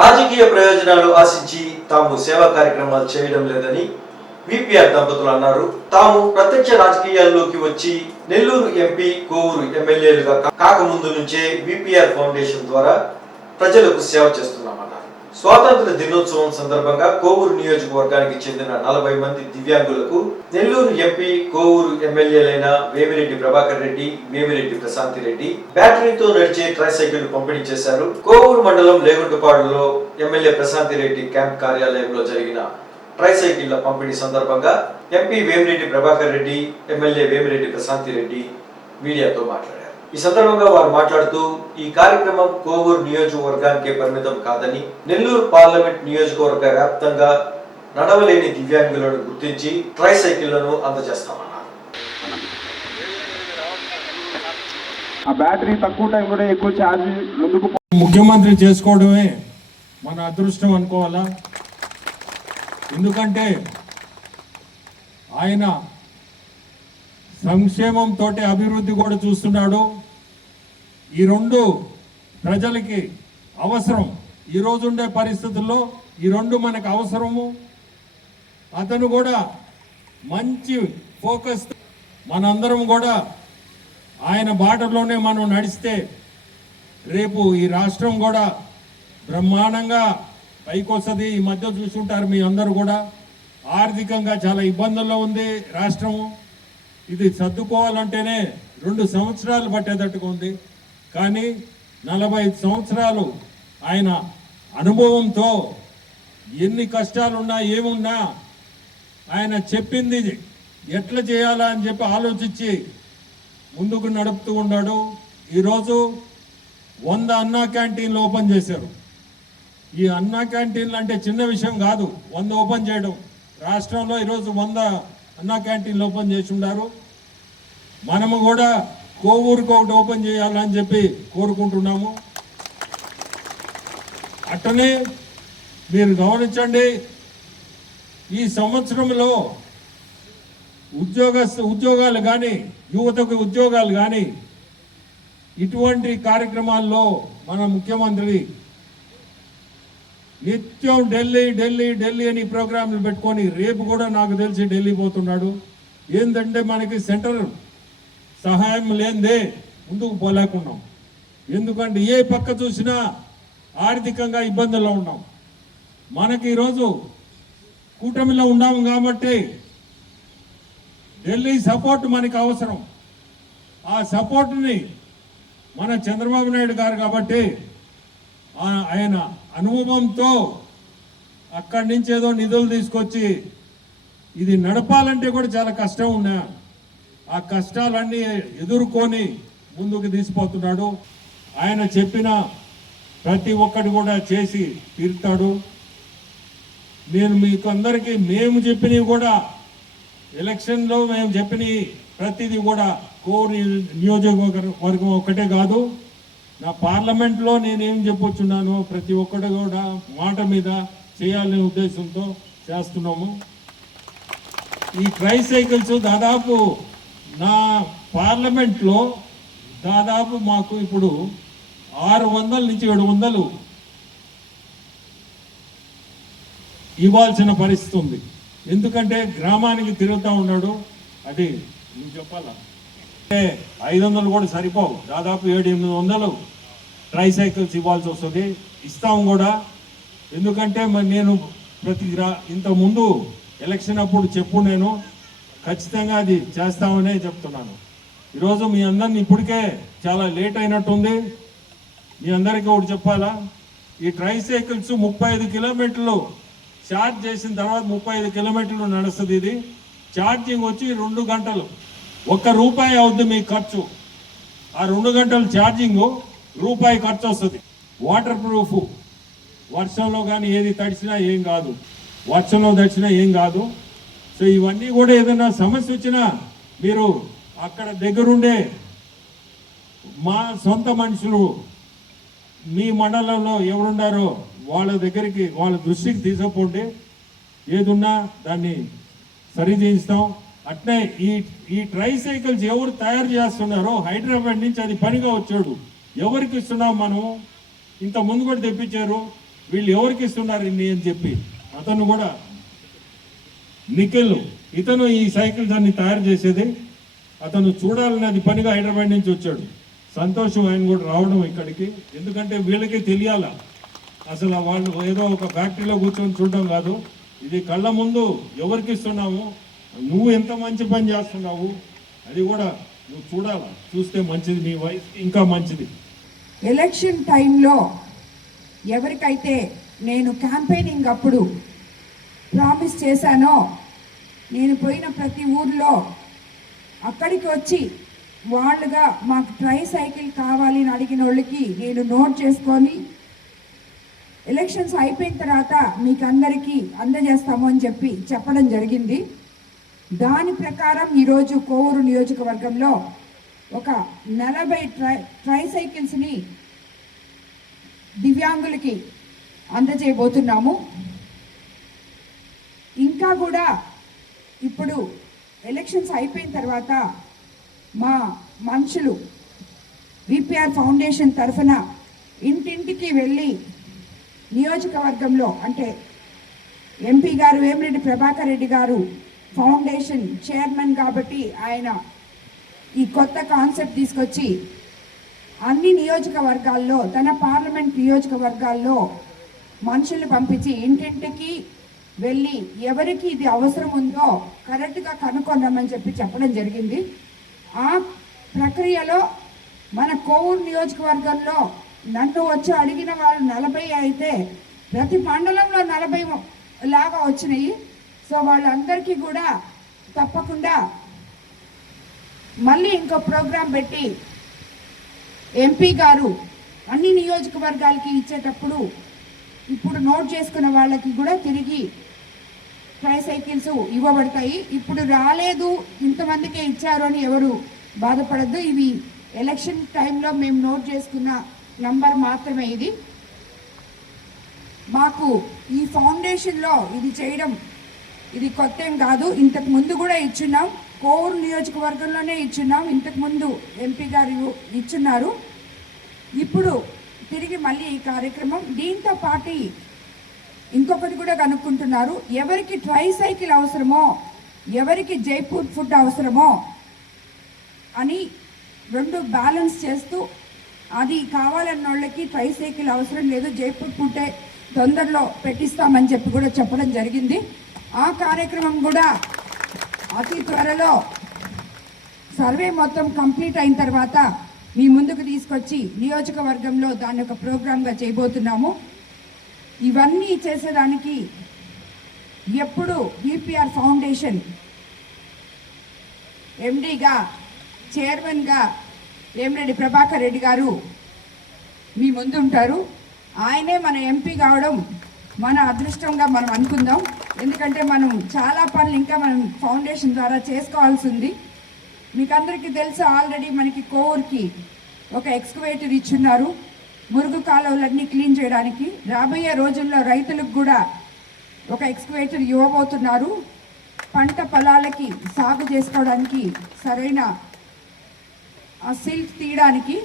రాజకీయ ప్రయోజనాలు ఆశించి తాము సేవా కార్యక్రమాలు చేయడం లేదని విపిఆర్ దంపతులు అన్నారు. తాము ప్రత్యక్ష రాజకీయాల్లోకి వచ్చి నెల్లూరు ఎంపీ, కోవూరు ఎమ్మెల్యేలుగా కాకముందు నుంచే విపిఆర్ ఫౌండేషన్ ద్వారా ప్రజలకు సేవ చేస్తున్నామన్నారు. స్వాతంత్ర దినోత్సవం సందర్భంగా కోవూరు నియోజకవర్గానికి చెందిన 40 మంది దివ్యాంగులకు నెల్లూరు ఎంపీ, కోవూరు ఎమ్మెల్యేలైన వేమిరెడ్డి ప్రభాకర్ రెడ్డి, వేమిరెడ్డి ప్రశాంతి రెడ్డి బ్యాటరీతో నడిచే ట్రైసైకిల్ పంపిణీ చేశారు. కోవూరు మండలం లేగుంటపాడులో ఎమ్మెల్యే ప్రశాంతి రెడ్డి క్యాంప్ కార్యాలయంలో జరిగిన ట్రైసైకిళ్ల పంపిణీ సందర్భంగా ఎంపీ వేమిరెడ్డి ప్రభాకర్ రెడ్డి, ఎమ్మెల్యే వేమిరెడ్డి ప్రశాంతి రెడ్డి మీడియాతో మాట్లాడారు. ఈ సందర్భంగా వారు మాట్లాడుతూ ఈ కార్యక్రమం కోవూరు నియోజకవర్గానికే పరిమితం కాదని, నెల్లూరు పార్లమెంట్ నియోజకవర్గ వ్యాప్తంగా నడవలేని దివ్యాంగులను గుర్తించి ట్రైసైకిళ్లను అందజేస్తామన్నారు. ఆ బ్యాటరీ తక్కువ టైం కూడా ఎక్కువ ఛార్జ్ ముందుకు ముఖ్యమంత్రి చేసుకోవడమే మన అదృష్టం అనుకోవాలా. ఎందుకంటే ఆయన సంక్షేమంతో అభివృద్ధి కూడా చూస్తున్నాడు. ఈ రెండు ప్రజలకి అవసరం. ఈ రోజు ఉండే పరిస్థితుల్లో ఈ రెండు మనకు అవసరము. అతను కూడా మంచి ఫోకస్, మనందరం కూడా ఆయన బాటలోనే మనం నడిస్తే రేపు ఈ రాష్ట్రం కూడా బ్రహ్మాండంగా పైకి వస్తుంది. ఈ మధ్య చూసుకుంటారు మీ అందరూ కూడా, ఆర్థికంగా చాలా ఇబ్బందుల్లో ఉంది రాష్ట్రము. ఇది సర్దుకోవాలంటేనే 2 సంవత్సరాలు పట్టేటట్టుగా ఉంది. కానీ 45 సంవత్సరాలు ఆయన అనుభవంతో ఎన్ని కష్టాలున్నా ఏమున్నా ఆయన చెప్పింది ఎట్లా చేయాలా అని చెప్పి ఆలోచించి ముందుకు నడుపుతూ ఉన్నాడు. ఈరోజు 100 అన్నా క్యాంటీన్లు ఓపెన్ చేశారు. ఈ అన్నా క్యాంటీన్లు అంటే చిన్న విషయం కాదు, 100 ఓపెన్ చేయడం. రాష్ట్రంలో ఈరోజు 100 అన్నా క్యాంటీన్లు ఓపెన్ చేసి ఉన్నారు. మనము కూడా కోవూరుకు ఒకటి ఓపెన్ చేయాలని చెప్పి కోరుకుంటున్నాము. అట్టనే మీరు గమనించండి, ఈ సంవత్సరంలో ఉద్యోగాలు కానీ, యువతకు ఉద్యోగాలు కానీ, ఇటువంటి కార్యక్రమాల్లో మన ముఖ్యమంత్రి నిత్యం ఢిల్లీ ఢిల్లీ ఢిల్లీ అని ప్రోగ్రాంలు పెట్టుకొని రేపు కూడా నాకు తెలిసి ఢిల్లీ పోతున్నాడు. ఏంటంటే మనకి సెంటర్ సహాయం లేనిదే ముందుకు పోలేకున్నాం. ఎందుకంటే ఏ పక్క చూసినా ఆర్థికంగా ఇబ్బందుల్లో ఉన్నాం. మనకి ఈరోజు కూటమిలో ఉన్నాము కాబట్టి ఢిల్లీ సపోర్ట్ మనకి అవసరం. ఆ సపోర్ట్ని మన చంద్రబాబు నాయుడు గారు కాబట్టి ఆయన అనుభవంతో అక్కడి నుంచి ఏదో నిధులు తీసుకొచ్చి ఇది నడపాలంటే కూడా చాలా కష్టం ఉన్నా ఆ కష్టాలన్నీ ఎదుర్కొని ముందుకు తీసుకుపోతున్నాడు. ఆయన చెప్పిన ప్రతి ఒక్కటి కూడా చేసి తీరుతాడు. నేను మీకు అందరికీ మేము చెప్పినవి కూడా, ఎలక్షన్లో మేము చెప్పినవి ప్రతిదీ కూడా కోవూరు నియోజకవర్గం ఒక్కటే కాదు, నా పార్లమెంట్లో నేనేం చెప్పొచ్చున్నానో ప్రతి ఒక్కటి కూడా మాట మీద చేయాలనే ఉద్దేశంతో చేస్తున్నాము. ఈ ట్రైసైకిల్స్ దాదాపు నా పార్లమెంట్లో దాదాపు మాకు ఇప్పుడు 600 నుంచి 700 ఇవ్వాల్సిన పరిస్థితి ఉంది. ఎందుకంటే గ్రామానికి తిరుగుతూ ఉన్నాడు. అది నువ్వు చెప్పాలా, 500 కూడా సరిపోవు, దాదాపు 700-800 ట్రైసైకిల్స్ ఇవ్వాల్సి వస్తుంది. ఇస్తాము కూడా. ఎందుకంటే మరి నేను ఇంతకుముందు ఎలక్షన్ అప్పుడు నేను ఖచ్చితంగా అది చేస్తామనే చెప్తున్నాను. ఈరోజు మీ అందరిని ఇప్పటికే చాలా లేట్ అయినట్టుంది. మీ అందరికీ ఒకటి చెప్పాలా, ఈ ట్రైసైకిల్స్ 35 కిలోమీటర్లు ఛార్జ్ చేసిన తర్వాత 35 కిలోమీటర్లు నడుస్తుంది. ఇది ఛార్జింగ్ వచ్చి 2 గంటలు. ₹1 అవుద్ది మీ ఖర్చు. ఆ 2 గంటల ఛార్జింగ్ ₹1 ఖర్చు వస్తుంది. వాటర్ ప్రూఫ్, వర్షంలో కానీ ఏది తడిచినా ఏం కాదు, వర్షంలో తడిచినా ఏం కాదు. సో ఇవన్నీ కూడా ఏదైనా సమస్య వచ్చినా మీరు అక్కడ దగ్గరుండే మా సొంత మనుషులు మీ మండలంలో ఎవరున్నారో వాళ్ళ దగ్గరికి, వాళ్ళ దృష్టికి తీసుకుపోండి. ఏదున్నా దాన్ని సరిచేయిస్తాం. అట్నే ఈ ట్రైసైకిల్స్ ఎవరు తయారు చేస్తున్నారో హైదరాబాద్ నుంచి అది పనిగా వచ్చాడు. ఎవరికి ఇస్తున్నాం మనం? ఇంత ముందు కూడా తెప్పించారు. వీళ్ళు ఎవరికి ఇస్తున్నారు ఇన్ని అని చెప్పి అతను కూడా నిఖిల్ ఇతను ఈ సైకిల్స్ అన్ని తయారు చేసేది అతను చూడాలని అది పనిగా హైదరాబాద్ నుంచి వచ్చాడు. సంతోషం ఆయన కూడా రావడం ఇక్కడికి, ఎందుకంటే వీళ్ళకి తెలియాలా అసలు వాళ్ళు ఏదో ఒక ఫ్యాక్టరీలో కూర్చొని చూడడం కాదు, ఇది కళ్ళ ముందు ఎవరికి ఇస్తున్నాము, నువ్వు ఎంత మంచి పని చేస్తున్నావు అది కూడా నువ్వు చూడాలా, చూస్తే మంచిది, నీ వయసుకి ఇంకా మంచిది. ఎలక్షన్ టైంలో ఎవరికైతే నేను క్యాంపెయినింగ్ అప్పుడు ప్రామిస్ చేశానో, నేను పోయిన ప్రతి ఊర్లో అక్కడికి వచ్చి వాళ్ళుగా మాకు ట్రై సైకిల్ కావాలి అని అడిగిన వాళ్ళకి నేను నోట్ చేసుకొని ఎలక్షన్స్ అయిపోయిన తర్వాత మీకు అందరికీ అందజేస్తాము అని చెప్పి చెప్పడం జరిగింది. దాని ప్రకారం ఈరోజు కోవూరు నియోజకవర్గంలో ఒక 40 ట్రై సైకిల్స్ని దివ్యాంగులకి అందజేయబోతున్నాము. ఇంకా కూడా ఇప్పుడు ఎలక్షన్స్ అయిపోయిన తర్వాత మా మనుషులు విపిఆర్ ఫౌండేషన్ తరఫున ఇంటింటికి వెళ్ళి నియోజకవర్గంలో అంటే ఎంపీ గారు వేమిరెడ్డి ప్రభాకర్ రెడ్డి గారు ఫౌండేషన్ చైర్మన్ కాబట్టి ఆయన ఈ కొత్త కాన్సెప్ట్ తీసుకొచ్చి అన్ని నియోజకవర్గాల్లో తన పార్లమెంట్ నియోజకవర్గాల్లో మనుషుల్ని పంపించి ఇంటింటికి వెళ్ళి ఎవరికి ఇది అవసరం ఉందో కరెక్ట్గా కనుక్కొందామని చెప్పి చెప్పడం జరిగింది. ఆ ప్రక్రియలో మన కోవూరు నియోజకవర్గంలో నన్ను వచ్చి అడిగిన వాళ్ళు 40 అయితే ప్రతి మండలంలో 40 లాగా వచ్చినాయి. సో వాళ్ళందరికీ కూడా తప్పకుండా మళ్ళీ ఇంకో ప్రోగ్రాం పెట్టి ఎంపీ గారు అన్ని నియోజకవర్గాలకి ఇచ్చేటప్పుడు ఇప్పుడు నోట్ చేసుకున్న వాళ్ళకి కూడా తిరిగి ట్రై సైకిల్స్ ఇవ్వబడతాయి. ఇప్పుడు రాలేదు ఇంతమందికే ఇచ్చారు అని ఎవరు బాధపడద్దు. ఇవి ఎలక్షన్ టైంలో మేము నోట్ చేసుకున్న నంబర్ మాత్రమే. ఇది మాకు ఈ ఫౌండేషన్లో ఇది చేయడం ఇది కొత్త ఏం కాదు. ఇంతకు ముందు కూడా ఇచ్చున్నాం, కోవూరు నియోజకవర్గంలోనే ఇచ్చున్నాం, ఇంతకుముందు ఎంపీ గారు ఇచ్చున్నారు. ఇప్పుడు తిరిగి మళ్ళీ ఈ కార్యక్రమం దీంతో పాటు ఇంకొకటి కూడా కనుక్కుంటున్నారు. ఎవరికి ట్రై సైకిల్ అవసరమో, ఎవరికి జైపూర్ ఫుడ్ అవసరమో అని 2 బ్యాలెన్స్ చేస్తూ అది కావాలన్న వాళ్ళకి ట్రై సైకిల్ అవసరం లేదు, జైపూర్ ఫుడ్డే తొందరలో పెట్టిస్తామని చెప్పి కూడా చెప్పడం జరిగింది. ఆ కార్యక్రమం కూడా అతి త్వరలో సర్వే మొత్తం కంప్లీట్ అయిన తర్వాత మీ ముందుకు తీసుకొచ్చి నియోజకవర్గంలో దాన్ని ఒక ప్రోగ్రామ్గా చేయబోతున్నాము. ఇవన్నీ చేసేదానికి ఎప్పుడు విపిఆర్ ఫౌండేషన్ ఎండీగా చైర్మన్గా వేమిరెడ్డి ప్రభాకర్ రెడ్డి గారు మీ ముందు ఉంటారు. ఆయనే మన ఎంపీ కావడం మన అదృష్టంగా మనం అనుకుందాం. ఎందుకంటే మనం చాలా పనులు ఇంకా మనం ఫౌండేషన్ ద్వారా చేసుకోవాల్సి ఉంది. మీకు అందరికీ తెలుసు, ఆల్రెడీ మనకి కోవూరుకి ఒక ఎక్స్కవేటర్ ఇచ్చున్నారు మురుగు కాలువలన్నీ క్లీన్ చేయడానికి. రాబోయే రోజుల్లో రైతులకు కూడా ఒక ఎక్స్కవేటర్ ఇవ్వబోతున్నారు. పంట పొలాలకి సాగు చేసుకోవడానికి సరైన ఆ సిల్క్ తీయడానికి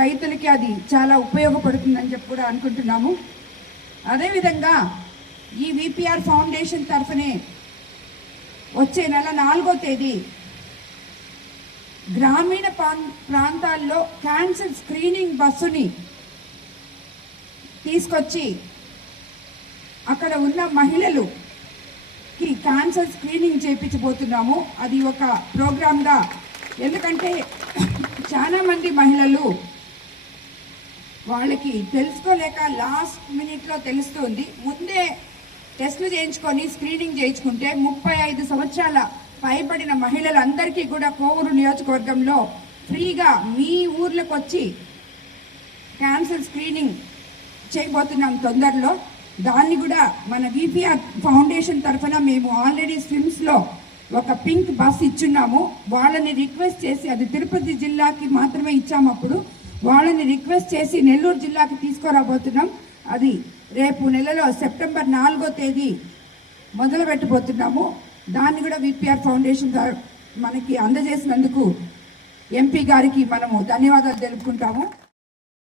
రైతులకి అది చాలా ఉపయోగపడుతుందని చెప్పి కూడా అనుకుంటున్నాము. అదేవిధంగా ఈ విపిఆర్ ఫౌండేషన్ తరఫునే వచ్చే నెల 4వ తేదీ గ్రామీణ ప్రాంతాల్లో క్యాన్సర్ స్క్రీనింగ్ బస్సుని తీసుకొచ్చి అక్కడ ఉన్న మహిళలుకి క్యాన్సర్ స్క్రీనింగ్ చేయించబోతున్నాము. అది ఒక ప్రోగ్రామ్గా, ఎందుకంటే చాలామంది మహిళలు వాళ్ళకి తెలుసుకోలేక లాస్ట్ మినిట్లో తెలుస్తుంది. ముందే టెస్టులు చేయించుకొని స్క్రీనింగ్ చేయించుకుంటే 35 సంవత్సరాల పైబడిన మహిళలందరికీ కూడా కోవూరు నియోజకవర్గంలో ఫ్రీగా మీ ఊర్లకు వచ్చి క్యాన్సర్ స్క్రీనింగ్ చేయబోతున్నాం తొందరలో. దాన్ని కూడా మన విపిఆర్ ఫౌండేషన్ తరఫున మేము ఆల్రెడీ స్విమ్స్లో ఒక పింక్ బస్ ఇచ్చున్నాము. వాళ్ళని రిక్వెస్ట్ చేసి, అది తిరుపతి జిల్లాకి మాత్రమే ఇచ్చాము, అప్పుడు వాళ్ళని రిక్వెస్ట్ చేసి నెల్లూరు జిల్లాకి తీసుకురాబోతున్నాం. అది రేపు నెలలో సెప్టెంబర్ 4వ తేదీ మొదలు పెట్టబోతున్నాము. దాన్ని కూడా విపిఆర్ ఫౌండేషన్ మనకి అందజేసినందుకు ఎంపీ గారికి మనము ధన్యవాదాలు తెలుపుకుంటాము.